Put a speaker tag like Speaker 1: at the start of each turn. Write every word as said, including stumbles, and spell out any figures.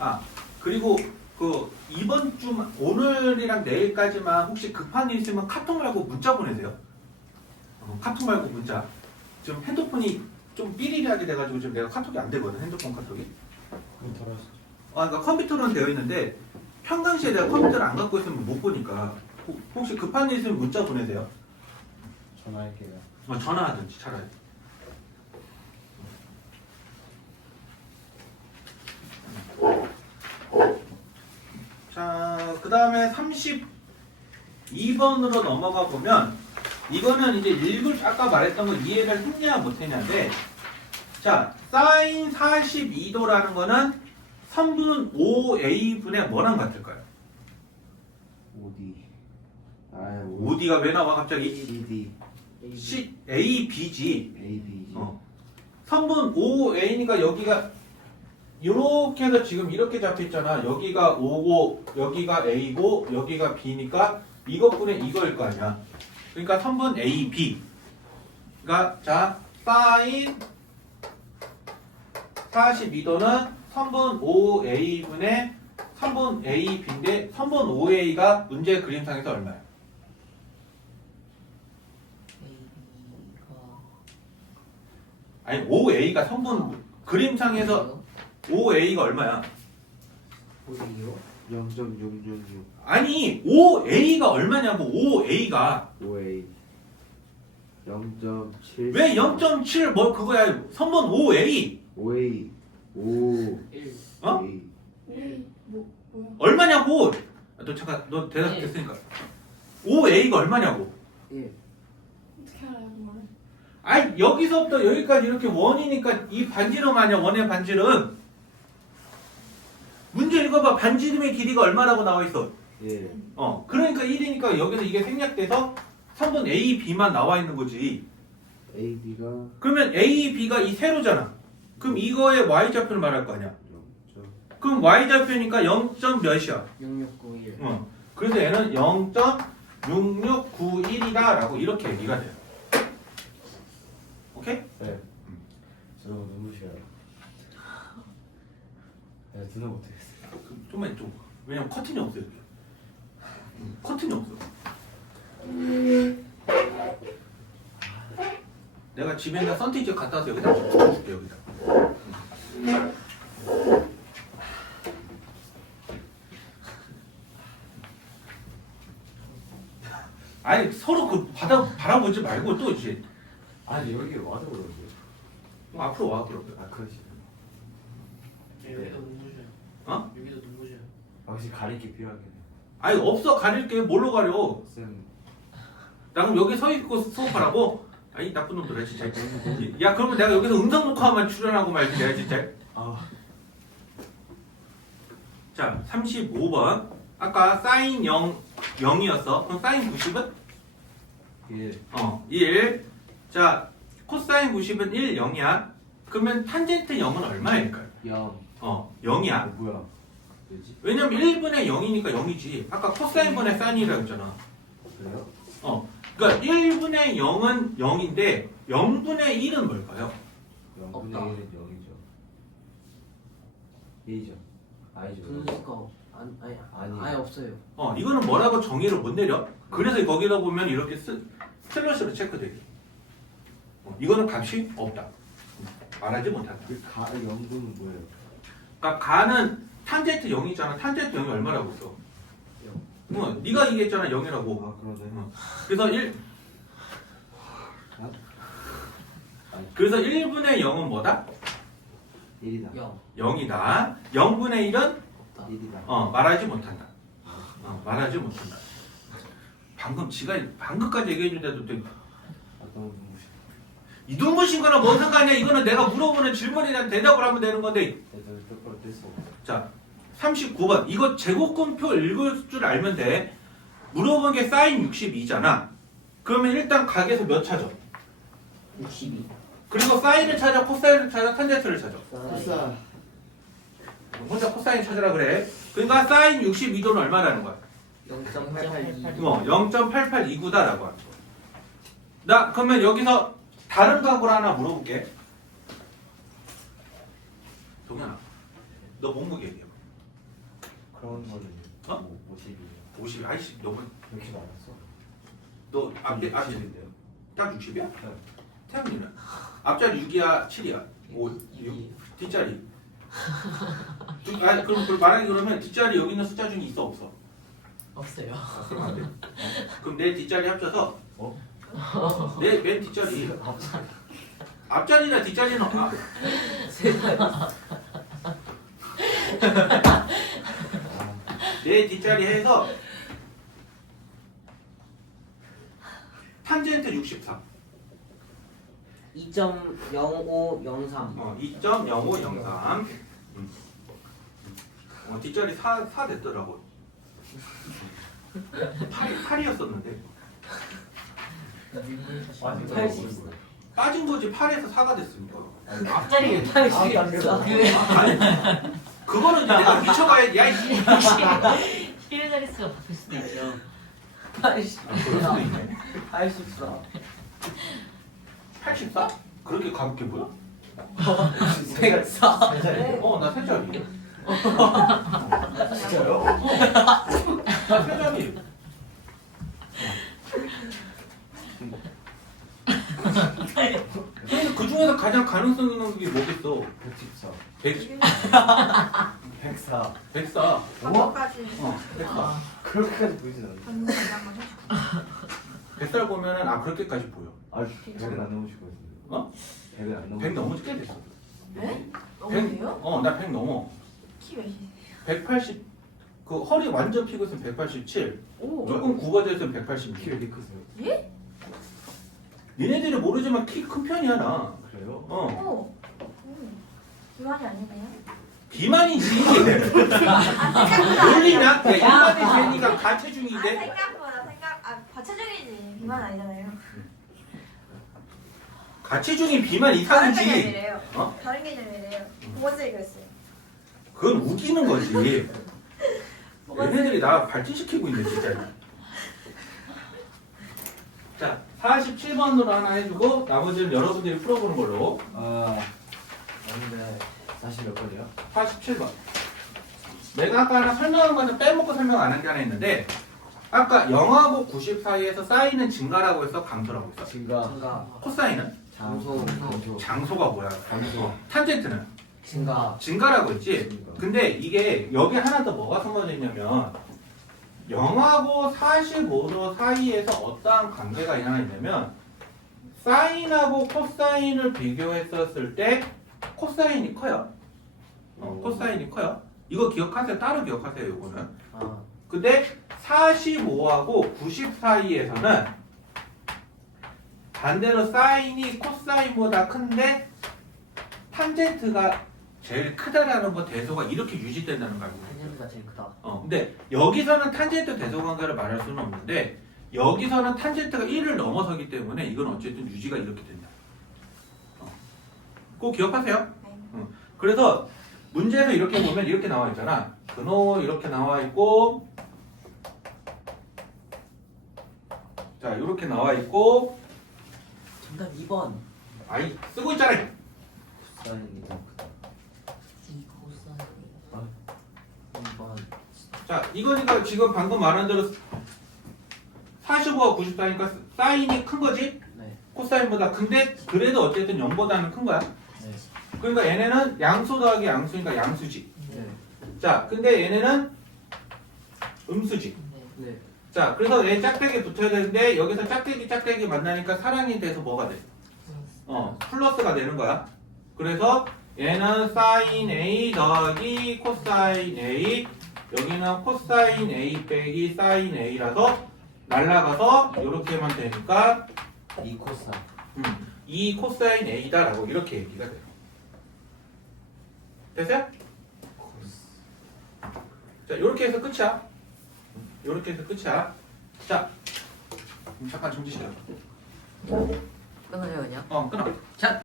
Speaker 1: 아 그리고 그 이번 주 오늘이랑 내일까지만 혹시 급한 일 있으면 카톡 말고 문자 보내세요. 어, 카톡 말고 문자. 지금 핸드폰이 좀 삐리리하게 돼가지고 지금 내가 카톡이 안 되거든. 핸드폰 카톡이.
Speaker 2: 그럼 덜하시죠.
Speaker 1: 아 그러니까 컴퓨터로는 되어 있는데 평상시에 내가 컴퓨터를 안 갖고 있으면 못 보니까 혹- 혹시 급한 일 있으면 문자 보내세요.
Speaker 2: 전화할게요.
Speaker 1: 어, 전화하든지 차라리. 자, 그 다음에 삼십이 번으로 넘어가 보면 이거는 이제 읽을 아까 말했던 거 이해를 했냐 못했냐인데 자, 사인 사십이 도라는 거는 삼분 오 에이분의 뭐랑 같을까요?
Speaker 2: 오디. 아,
Speaker 1: 오디가 왜 나와 갑자기?
Speaker 2: 시디.
Speaker 1: C, A, B지.
Speaker 2: A, B.
Speaker 1: 어. 삼분 오 에이니까 여기가 이렇게 해서 지금 이렇게 잡혀있잖아. 여기가 오고 여기가 A고 여기가 B니까 이것분의 이거일 거 아니야. 그러니까 삼분 A, B가 자 사인 사십이 도는 삼분 오 에이분의 삼분 A, B인데 삼분 오 에이가 문제 그림상에서 얼마야? 아니 오 에이가 삼분 그림상에서 오 에이가 얼마야?
Speaker 3: 오디요?
Speaker 2: 영 점 육육육.
Speaker 1: 아니 오 에이가 얼마냐고. 오 에이가
Speaker 2: 오 에이. 영 점 칠.
Speaker 1: 왜 영 점 칠 뭐 그거야. 삼분 오 에이
Speaker 2: 오 에이. 오
Speaker 3: 일.
Speaker 1: 어?
Speaker 2: 에이.
Speaker 4: 에이, 뭐, 뭐야?
Speaker 1: 얼마냐고. 아, 너 잠깐 너 대답 됐으니까 오 에이가 얼마냐고.
Speaker 3: 일.
Speaker 4: 어떻게 알아요, 그거를?
Speaker 1: 아니 여기서부터 여기까지 이렇게 원이니까 이 반지름 아니야. 원의 반지름. 문제 읽어봐. 반지름의 길이가 얼마라고 나와있어.
Speaker 2: 예.
Speaker 1: 어 그러니까 일이니까 여기서 이게 생략돼서 삼분 에이, B만 나와 있는 거지.
Speaker 2: A, B가
Speaker 1: 그러면 A, B가 이 세로잖아. 그럼 이거의 y좌표를 말할 거 아니야.
Speaker 2: 영 점.
Speaker 1: 그럼 y좌표니까 영 점 몇이야?
Speaker 3: 육육구일.
Speaker 1: 어. 그래서 얘는 영 점 육육구일이다 라고 이렇게 얘기가 돼요. 오케이?
Speaker 2: 네. 저 눈부셔요. 네, 눈을 못하겠어요.
Speaker 1: 그럼 좀만 좀 왜냐면 커튼이 없어 여기. 음, 커튼이 없어. 내가 집에 있는 선티지 갖다 와서 여기다 붙여줄게 여기다. 음. 아니 서로 그 바다 바라보지 말고 또 이제
Speaker 2: 아니 여기 와서 그러는데.
Speaker 1: 좀 앞으로 와 그러면.
Speaker 2: 아 그러시.
Speaker 3: 여기도 눈부셔요.
Speaker 1: 어?
Speaker 3: 여기도 눈부셔요.
Speaker 2: 확실히 가릴 게 필요하겠네.
Speaker 1: 아니 없어. 가릴게. 뭘로 가려.
Speaker 2: 쌤.
Speaker 1: 나 그럼 여기 서 있고 수업하라고? 아니 나쁜 놈들아 진짜. 야 그러면 내가 여기서 음성 녹화만 출연하고 말지 내가 진짜.
Speaker 2: 아.
Speaker 1: 자 삼십오 번. 아까 사인 영, 영이었어. 그럼 사인 구십은?
Speaker 2: 예.
Speaker 1: 어 일. 자 코사인 구십은 일, 영이야. 그러면 탄젠트 영은 얼마일까요?
Speaker 2: 영.
Speaker 1: 어
Speaker 2: 아
Speaker 1: 영이야.
Speaker 2: 뭐야? 왜지?
Speaker 1: 왜냐면 일분의 영이니까 영이지. 아까 코사인분의 사인이라고 했잖아.
Speaker 2: 그래요?
Speaker 1: 어 그러니까 일분의 영은 영인데 영분의 일은 뭘까요?
Speaker 2: 영분의
Speaker 3: 없다.
Speaker 2: 일은 영이죠. 일이죠. 아니죠.
Speaker 3: 분수가 안 아니
Speaker 2: 아니.
Speaker 3: 아예 없어요.
Speaker 1: 어 이거는 뭐라고 정의를 못 내려. 그래서 거기다 보면 이렇게 쓰, 슬러시로 체크되게. 어, 이거는 값이 없다. 말하지 못한다.
Speaker 2: 그 가, 영분은 뭐예요?
Speaker 1: 그러니까 가는 탄젠트 영이잖아. 탄젠트 영이 얼마라고 써?
Speaker 3: 영.
Speaker 1: 어, 네가 얘기했잖아 영이라고.
Speaker 2: 아 그러네.
Speaker 1: 어. 그래서 일
Speaker 2: 아? 아니
Speaker 1: 그래서 일분의 영은 뭐다?
Speaker 2: 일이다.
Speaker 3: 영.
Speaker 1: 영이다. 영분의 일은
Speaker 3: 없다.
Speaker 2: 일이다.
Speaker 1: 어 말하지 못한다. 어 말하지 못한다. 방금 지가 방금까지 얘기해준데도 되게
Speaker 2: 아 너무 눈부셔.
Speaker 1: 이 눈부신 거는 뭔 상관이야. 이거는 내가 물어보는 질문에 대한 대답을 하면 되는 건데.
Speaker 2: 내가 똑바로 뗄 수 없어.
Speaker 1: 자 삼십구 번. 이거 제곱근표 읽을 줄 알면 돼. 물어본 게 사인 육십이잖아. 그러면 일단 각에서 몇 찾아?
Speaker 3: 육십이.
Speaker 1: 그리고 사인을 찾아, 코사인을 찾아, 탄젠트를 찾아.
Speaker 2: 아싸.
Speaker 1: 혼자 코사인 찾으라 그래. 그러니까 사인 육십이 도는 얼마라는 거야?
Speaker 3: 영 점 팔팔이.
Speaker 1: 어, 영 점 팔팔이구다라고 하는 거야. 나 그러면 여기서 다른 각을 하나 물어볼게. 동현아, 너 몸무게 얘기해봐.
Speaker 2: 그런 거는
Speaker 1: 어?
Speaker 2: 뭐 오십이에요.
Speaker 1: 오십. 아이씨 너무
Speaker 2: 이렇게 많았어?
Speaker 1: 너 앞에 앞에
Speaker 2: 육십인데요.
Speaker 1: 딱 육십이야?
Speaker 2: 네.
Speaker 1: 태양이는 앞자리 육이야 칠이야? 오, 육.
Speaker 3: 육이에요.
Speaker 1: 뒷자리. 두, 아니 그럼 그럼 만약에 그러면 뒷자리 여기 있는 숫자 중에 있어 없어?
Speaker 3: 없어요.
Speaker 1: 아, 그럼 안 돼. 어. 그럼 내 뒷자리 합쳐서
Speaker 2: 어?
Speaker 1: 내 맨 뒷자리 앞자리나 뒷자리는 아, 내 뒷자리 해서 탄젠트 육십사.
Speaker 3: 이 점 영오영삼.
Speaker 1: 어, 이 점 영오영삼. 음. 어, 뒷자리 사, 사 됐더라고. 팔, 팔이었었는데.
Speaker 3: 팔십.
Speaker 1: 빠진 거지 팔에서 사가 됐으니까.
Speaker 3: 앞자리에 팔십이 없어.
Speaker 1: 아니, 그거는 이제 내가 미쳐봐야 야, 이
Speaker 5: 일 자릿수가 바뀔 수도 있죠.
Speaker 3: 팔십.
Speaker 1: 아, 그럴 수도 있네.
Speaker 3: 팔십사.
Speaker 1: 팔십사? 그렇게 가볍게 보여?
Speaker 3: 백사.
Speaker 1: 어, 나 세 자리.
Speaker 2: 진짜요?
Speaker 1: 나 세 자리. 근데 그 중에서 가장 가능성 있는 게 뭐겠어?
Speaker 2: 백십사.
Speaker 1: 백,
Speaker 2: 백사.
Speaker 1: 백사.
Speaker 4: 한번까지
Speaker 1: 어, 백사.
Speaker 2: 그렇게까지 보이진 않는데.
Speaker 4: 방금 한번 해줄게.
Speaker 1: 백살 보면은 아 그렇게까지 보여.
Speaker 2: 아, 백은 안 넘으실 것 같은데.
Speaker 1: 어?
Speaker 2: 백은 안 넘으실
Speaker 1: 백 넘어지 꽤 됐어.
Speaker 4: 네?
Speaker 1: 백,
Speaker 4: 너무해요?
Speaker 1: 어, 나 백 넘어.
Speaker 4: 키 몇이세요?
Speaker 1: 백팔십. 그 허리 완전 피고 있으면 백팔십칠.
Speaker 4: 오.
Speaker 1: 조금 굽어져 있으면 백팔십육.
Speaker 2: 키 왜 이렇게 크세요?
Speaker 4: 예?
Speaker 1: 니네들이 모르지만 키 큰 편이야 나.
Speaker 2: 그래요?
Speaker 1: 어.
Speaker 4: 오. 음. 기만이 아니네요.
Speaker 1: 비만이지.
Speaker 4: 아 생각보다
Speaker 1: 놀리냐? 야,
Speaker 4: 아니야.
Speaker 1: 일반인 제니가
Speaker 4: 아
Speaker 1: 가체중인데.
Speaker 4: 생각보다 생각 아 과체중이지 비만 아니잖아요.
Speaker 1: 가체중이 비만
Speaker 4: 다른
Speaker 1: 이상이지.
Speaker 4: 개념이래요.
Speaker 1: 어?
Speaker 4: 다른 개념이래요. 그거 쓰이겠어요.
Speaker 1: 그건 우기는 거지. 얘네들이 나 발진시키고 있네 진짜. 자, 사십칠 번으로 하나 해주고 나머지는 여러분들이 풀어보는 걸로.
Speaker 2: 아, 아닌데 사십 몇 번이요?
Speaker 1: 사십칠 번. 내가 아까 하나 설명한 거는 빼먹고 설명 안 한 게 하나 있는데 아까 영하고 구십 사이에서 사인은 증가라고 해서 감소라고 했어.
Speaker 2: 증가.
Speaker 3: 증가.
Speaker 1: 코사인은
Speaker 3: 장소.
Speaker 2: 장소.
Speaker 1: 장소가 뭐야?
Speaker 2: 장소.
Speaker 1: 탄젠트는
Speaker 3: 증가.
Speaker 1: 증가라고 했지.
Speaker 2: 증가.
Speaker 1: 근데 이게 여기 하나 더 뭐가 숨어져 있냐면 영하고 사십오 도 사이에서 어떠한 관계가 하나 있냐면 사인하고 코사인을 비교했었을 때 코사인이 커요. 어, 코사인이 커요. 이거 기억하세요. 따로 기억하세요. 이거는.
Speaker 3: 아.
Speaker 1: 근데 사십오하고 구십 사이에서는 반대로 사인이 코사인보다 큰데 탄젠트가 제일 크다라는 거 대소가 이렇게 유지된다는 거 알고 있어요.
Speaker 3: 탄젠트가 제일 크다.
Speaker 1: 어, 근데 여기서는 탄젠트 대소 관계를 말할 수는 없는데 여기서는 탄젠트가 일을 넘어서기 때문에 이건 어쨌든 유지가 이렇게 된다. 어. 꼭 기억하세요.
Speaker 4: 네.
Speaker 1: 어. 그래서 문제에서 이렇게 보면 이렇게 나와 있잖아. 근호 이렇게 나와 있고 자 이렇게 나와 있고
Speaker 3: 정답 이 번.
Speaker 1: 아이 쓰고 있잖아.
Speaker 2: 사인이 더 크다.
Speaker 5: 이 코사인.
Speaker 3: 이 번.
Speaker 1: 자 이거니까 지금 방금 말한 대로 사십오와 구십 사이니까 사인이 큰 거지?
Speaker 3: 네.
Speaker 1: 코사인보다. 근데 그래도 어쨌든 영보다는 큰 거야.
Speaker 3: 네.
Speaker 1: 그러니까 얘네는 양수 더하기 양수니까 양수지.
Speaker 3: 네.
Speaker 1: 자 근데 얘네는 음수지.
Speaker 5: 네.
Speaker 3: 네.
Speaker 1: 자 그래서 얘 짝대기 붙어야 되는데 여기서 짝대기 짝대기 만나니까 사랑이 돼서 뭐가 돼? 어 플러스가 되는 거야. 그래서 얘는 사인 A 더하기 코사인 A, 여기는 코사인 A 빼기 사인 A라서 날라가서 이렇게만 되니까
Speaker 2: 이 코사.
Speaker 1: 음, 이 코사인 A다라고 이렇게 얘기가 돼요. 됐어요? 자 이렇게 해서 끝이야. 이렇게 해서 끝이야. 자 잠깐 정지시켜.
Speaker 3: 끊어요 그냥.
Speaker 1: 어 끊어.
Speaker 3: 자.